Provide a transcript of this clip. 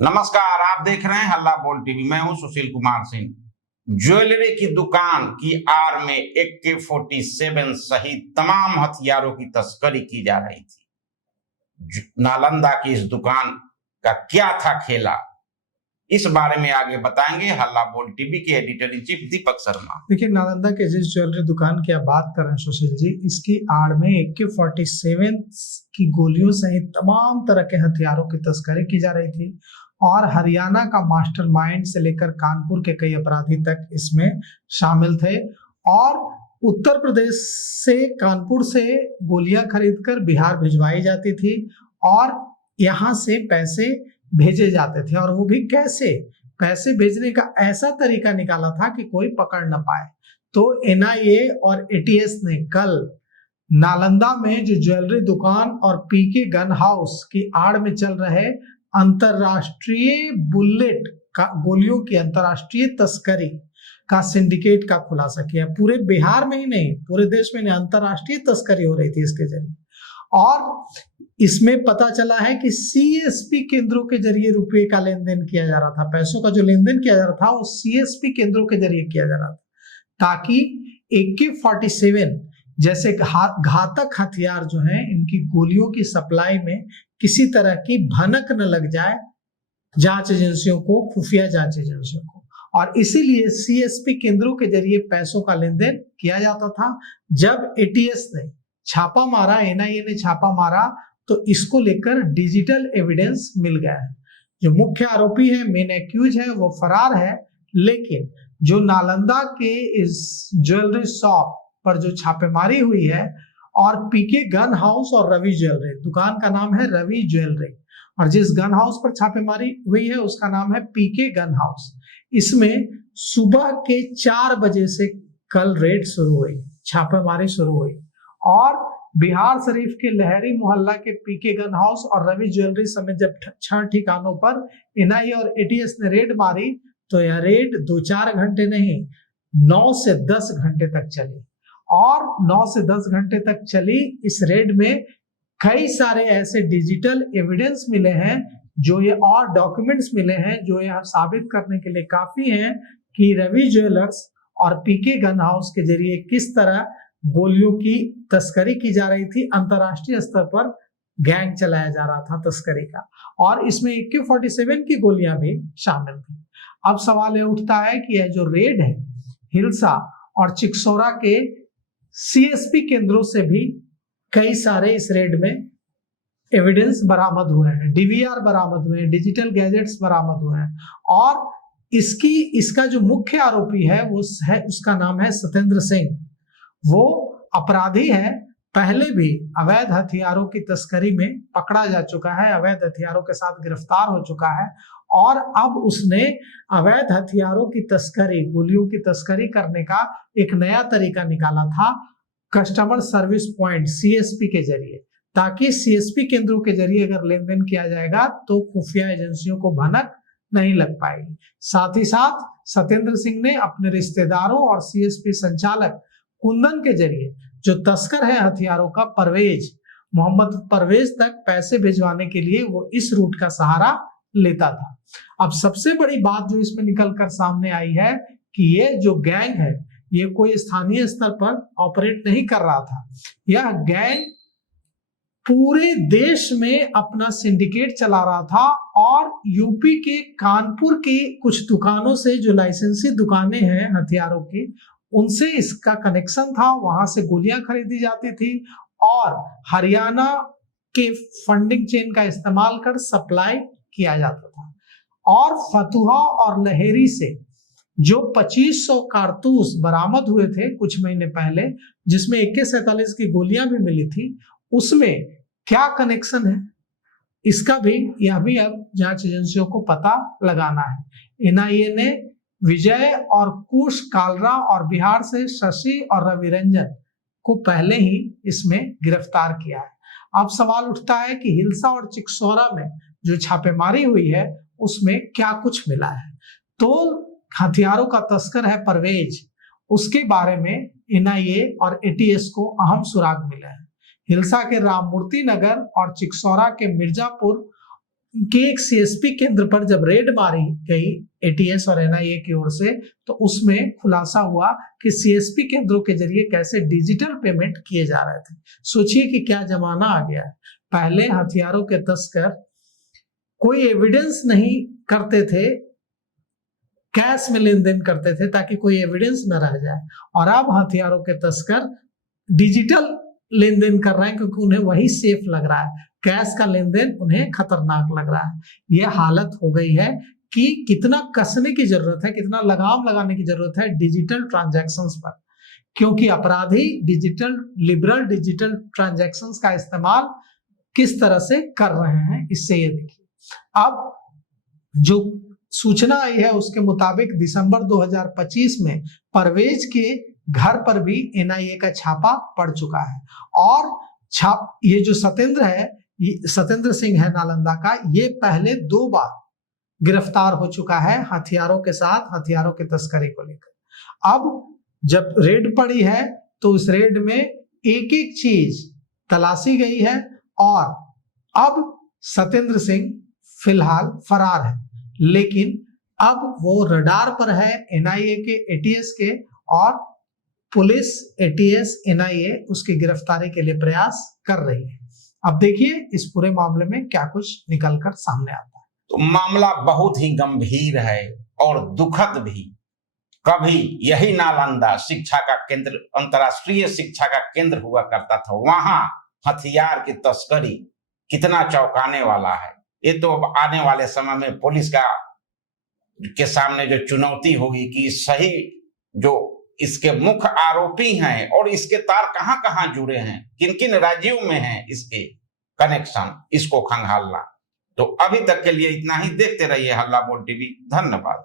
नमस्कार, आप देख रहे हैं हल्ला बोल टीवी। मैं हूं सुशील कुमार सिंह। ज्वेलरी की दुकान की आड़ में AK-47 सहित तमाम हथियारों की तस्करी की जा रही थी। नालंदा की इस दुकान का क्या था खेला, इस बारे में आगे बताएंगे हल्ला बोल टीवी के editor in chief Deepak Sharma. देखिए, नालंदा के जिस ज्वेलरी दुकान की आप बात कर रहे हैं सुशील जी, इसकी आड़ में AK-47 की गोलियों सहित तमाम तरह के हथियारों की तस्करी की जा रही थी और हरियाणा का मास्टरमाइंड से लेकर कानपुर के कई अपराधी तक इसमें शामिल थे। और उत्तर प्रदेश से, कानपुर से गोलियां खरीदकर बिहार भिजवाई जाती थी और यहाँ से पैसे भेजे जाते थे। और वो भी कैसे? पैसे भेजने का ऐसा तरीका निकाला था कि कोई पकड़ न पाए। तो NIA और ATS ने कल नालंदा में जो ज्वेलरी दुकान और PK गन हाउस की आड़ में चल रहे अंतरराष्ट्रीय बुलेट का गोलियों की अंतरराष्ट्रीय तस्करी का सिंडिकेट का खुलासा किया। पूरे बिहार में ही नहीं, पूरे देश में अंतरराष्ट्रीय तस्करी हो रही थी इसके जरिए। और इसमें पता चला है कि CSP केंद्रों के जरिए रुपए का लेन देन किया जा रहा था। पैसों का जो लेन देन किया जा रहा था वो CSP केंद्रों के जरिए किया जा रहा था, ताकि AK-47 जैसे घातक हथियार जो हैं, इनकी गोलियों की सप्लाई में किसी तरह की भनक न लग जाए जांच एजेंसियों को, खुफिया जांच एजेंसियों को। और इसीलिए CSP केंद्रों के जरिए पैसों का लेन देन किया जाता था। जब ATS ने छापा मारा, NIA ने छापा मारा, तो इसको लेकर डिजिटल एविडेंस मिल गया है। जो मुख्य आरोपी है, मेन एक्यूज है, वो फरार है। लेकिन जो नालंदा के इस ज्वेलरी शॉप पर जो छापेमारी हुई है और PK गन हाउस और रवि ज्वेलरी, दुकान का नाम है रवि ज्वेलरी, और जिस गन हाउस पर छापेमारी हुई है उसका नाम है PK गन हाउस। इसमें सुबह के 4 बजे से कल रेड शुरू हुई, छापेमारी शुरू हुई। और बिहार शरीफ के लहरी मोहल्ला के PK गन हाउस और रवि ज्वेलरी समेत जब 6 ठिकानों पर NIA और ATS ने रेड मारी, तो यह रेड 2-4 घंटे नहीं, 9 से 10 घंटे तक चली। और 9 से 10 घंटे तक चली इस रेड में कई सारे ऐसे डिजिटल एविडेंस मिले हैं, जो ये और डॉक्यूमेंट्स मिले हैं, जो यह साबित करने के लिए काफी हैं कि रवि ज्वेलर्स और PK गन हाउस के जरिए किस तरह गोलियों की तस्करी की जा रही थी। अंतरराष्ट्रीय स्तर पर गैंग चलाया जा रहा था तस्करी का, और इसमें AK-47 की गोलियां भी शामिल थी। अब सवाल ये उठता है कि यह जो रेड है, हिलसा और चिकसोरा के CSP केंद्रों से भी कई सारे इस रेड में एविडेंस बरामद हुए हैं, DVR बरामद हुए हैं, डिजिटल गैजेट्स बरामद हुए हैं। और इसका जो मुख्य आरोपी है वो है, उसका नाम है सत्येंद्र सिंह। वो अपराधी है, पहले भी अवैध हथियारों की तस्करी में पकड़ा जा चुका है, अवैध हथियारों के साथ गिरफ्तार हो चुका है। और अब उसने अवैध हथियारों की तस्करी, गोलियों की तस्करी करने का एक नया तरीका निकाला था, कस्टमर सर्विस पॉइंट CSP के जरिए, ताकि CSP केंद्रों के जरिए अगर लेन देन किया जाएगा तो खुफिया एजेंसियों को भनक नहीं लग पाएगी। साथ ही साथ सत्येंद्र सिंह ने अपने रिश्तेदारों और CSP संचालक कुंदन के जरिए, जो तस्कर है हथियारों का, मोहम्मद परवेज तक पैसे भिजवाने के लिए वो इस रूट का सहारा लेता था। अब सबसे बड़ी बात जो इसमें निकलकर सामने आई है कि ये जो गैंग है, ये कोई स्थानीय स्तर पर ऑपरेट नहीं कर रहा था। यह गैंग पूरे देश में अपना सिंडिकेट चला रहा था और यूपी के कानपुर के कुछ दुकानों से, जो लाइसेंसी दुकानें हैं हथियारों की, उनसे इसका कनेक्शन था। वहां से गोलियां खरीदी जाती थी और हरियाणा के फंडिंग चेन का इस्तेमाल कर सप्लाई किया जाता था। और फतुहा और लहेरी से जो 2500 कारतूस बरामद हुए थे कुछ महीने पहले, जिसमें AK-47 की गोलियां भी मिली थी, उसमें क्या कनेक्शन है, इसका भी अब जांच एजेंसियों को पता लगाना है। NIA ने विजय और कुश कालरा और बिहार से शशि और रवि रंजन को पहले ही इसमें गिरफ्तार किया है। अब सवाल उठता है कि हिलसा और चिकसोरा में जो छापेमारी हुई है उसमें क्या कुछ मिला है। तो हथियारों का तस्कर है परवेज, उसके बारे में NIA और ATS को अहम सुराग मिला है। हिलसा के राममूर्ति नगर और चिकसोरा के मिर्जापुर कि एक सीएसपी केंद्र पर जब रेड मारी गई एटीएस और एनआईए की ओर से, तो उसमें खुलासा हुआ कि सीएसपी केंद्रों के जरिए कैसे डिजिटल पेमेंट किए जा रहे थे। सोचिए कि क्या जमाना आ गया है। पहले हथियारों के तस्कर कोई एविडेंस नहीं करते थे, कैश में लेन देन करते थे ताकि कोई एविडेंस न रह जाए, और अब हथियारों के तस्कर डिजिटल लेन देन कर रहे हैं क्योंकि उन्हें वही सेफ लग रहा है। कैश का लेन देन उन्हें खतरनाक लग रहा है। यह हालत हो गई है कि कितना कसने की जरूरत है, कितना लगाम लगाने की जरूरत है डिजिटल ट्रांजैक्शंस पर, क्योंकि अपराधी लिबरल डिजिटल ट्रांजैक्शंस का इस्तेमाल किस तरह से कर रहे हैं, इससे ये देखिए। अब जो सूचना आई है उसके मुताबिक दिसंबर 2025 में परवेज के घर पर भी एनआईए का छापा पड़ चुका है, और ये जो सत्येंद्र सिंह है नालंदा का, ये पहले 2 बार गिरफ्तार हो चुका है हथियारों के साथ, हथियारों की तस्करी को लेकर। अब जब रेड पड़ी है तो उस रेड में एक एक चीज तलाशी गई है, और अब सत्येंद्र सिंह फिलहाल फरार है, लेकिन अब वो रडार पर है एनआईए के, एटीएस के, और पुलिस, एटीएस, एनआईए उसकी गिरफ्तारी के लिए प्रयास कर रही है। अब देखिए इस पूरे मामले में क्या कुछ निकलकर सामने आता है। तो मामला बहुत ही गंभीर है और दुखद भी। कभी यही नालंदा शिक्षा का केंद्र, अंतर्राष्ट्रीय शिक्षा का केंद्र हुआ करता था, वहां हथियार की तस्करी कितना चौंकाने वाला है। ये तो अब आने वाले समय में पुलिस के सामने जो चुनौती होगी कि सही जो इसके मुख्य आरोपी हैं और इसके तार कहां कहां जुड़े हैं, किन किन राज्यों में हैं इसके कनेक्शन, इसको खंगालना। तो अभी तक के लिए इतना ही। देखते रहिए हल्ला बोल टीवी। धन्यवाद।